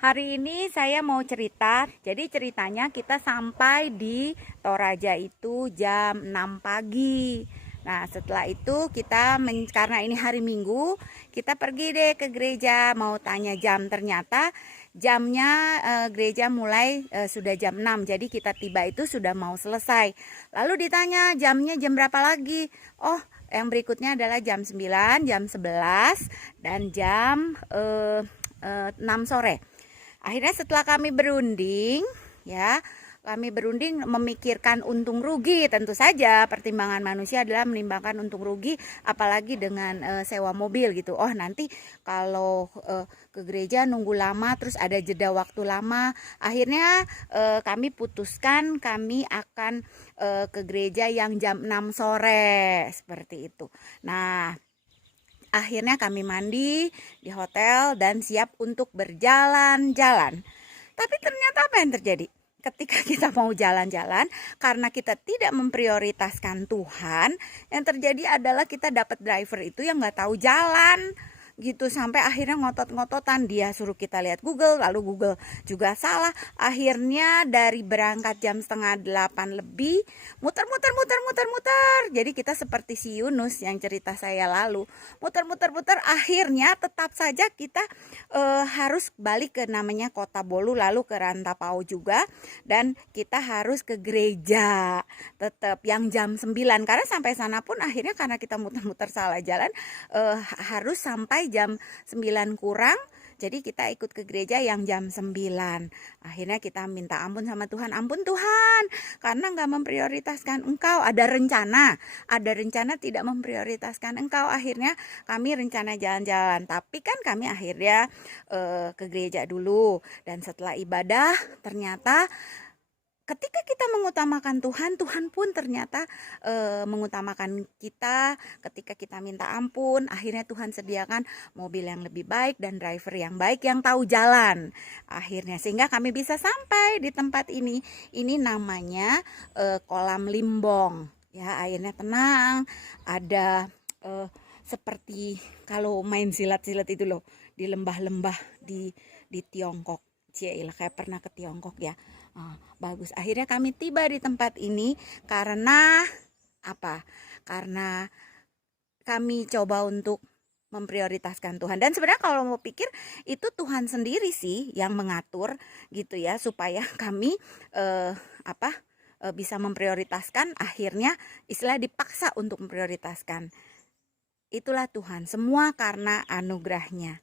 Hari ini saya mau cerita. Jadi ceritanya kita sampai di Toraja itu jam 6 pagi. Nah, setelah itu karena ini hari Minggu, kita pergi deh ke gereja mau tanya jam. Ternyata jamnya gereja mulai sudah jam 6. Jadi kita tiba itu sudah mau selesai. Lalu ditanya jamnya jam berapa lagi? Oh, yang berikutnya adalah jam 9, jam 11 dan jam 6 sore. Akhirnya setelah kami berunding memikirkan untung rugi. Tentu saja pertimbangan manusia adalah menimbangkan untung rugi, apalagi dengan sewa mobil gitu. Oh, nanti kalau ke gereja nunggu lama, terus ada jeda waktu lama. Akhirnya kami putuskan kami akan ke gereja yang jam 6 sore seperti itu. Nah, akhirnya kami mandi di hotel dan siap untuk berjalan-jalan. Tapi ternyata apa yang terjadi? Ketika kita mau jalan-jalan, karena kita tidak memprioritaskan Tuhan, yang terjadi adalah kita dapat driver itu yang nggak tahu jalan gitu, sampai akhirnya ngotot-ngototan. Dia suruh kita lihat Google, lalu Google juga salah. Akhirnya dari berangkat jam setengah 8 lebih, muter. Jadi kita seperti si Yunus yang cerita saya lalu, muter. Akhirnya tetap saja kita harus balik ke namanya Kota Bolu, lalu ke Rantapao juga, dan kita harus ke gereja tetap yang jam 9. Karena sampai sana pun akhirnya karena kita muter-muter salah jalan, harus sampai jam 9 kurang. Jadi kita ikut ke gereja yang jam 9. Akhirnya kita minta ampun sama Tuhan. Ampun Tuhan, karena gak memprioritaskan Engkau. Ada rencana tidak memprioritaskan Engkau. Akhirnya kami rencana jalan-jalan. Tapi kan kami akhirnya ke gereja dulu. Dan setelah ibadah ternyata ketika kita mengutamakan Tuhan, Tuhan pun ternyata mengutamakan kita. Ketika kita minta ampun, akhirnya Tuhan sediakan mobil yang lebih baik dan driver yang baik yang tahu jalan. Akhirnya sehingga kami bisa sampai di tempat ini. Ini namanya Kolam Limbong. Ya, airnya tenang. Ada seperti kalau main silat-silat itu loh, di lembah-lembah di Tiongkok. Cielah, kayak pernah ke Tiongkok ya. Bagus. Akhirnya kami tiba di tempat ini karena apa? Karena kami coba untuk memprioritaskan Tuhan. Dan sebenarnya kalau mau pikir itu Tuhan sendiri sih yang mengatur gitu ya, supaya kami bisa memprioritaskan. Akhirnya istilah dipaksa untuk memprioritaskan. Itulah Tuhan, semua karena anugerahnya.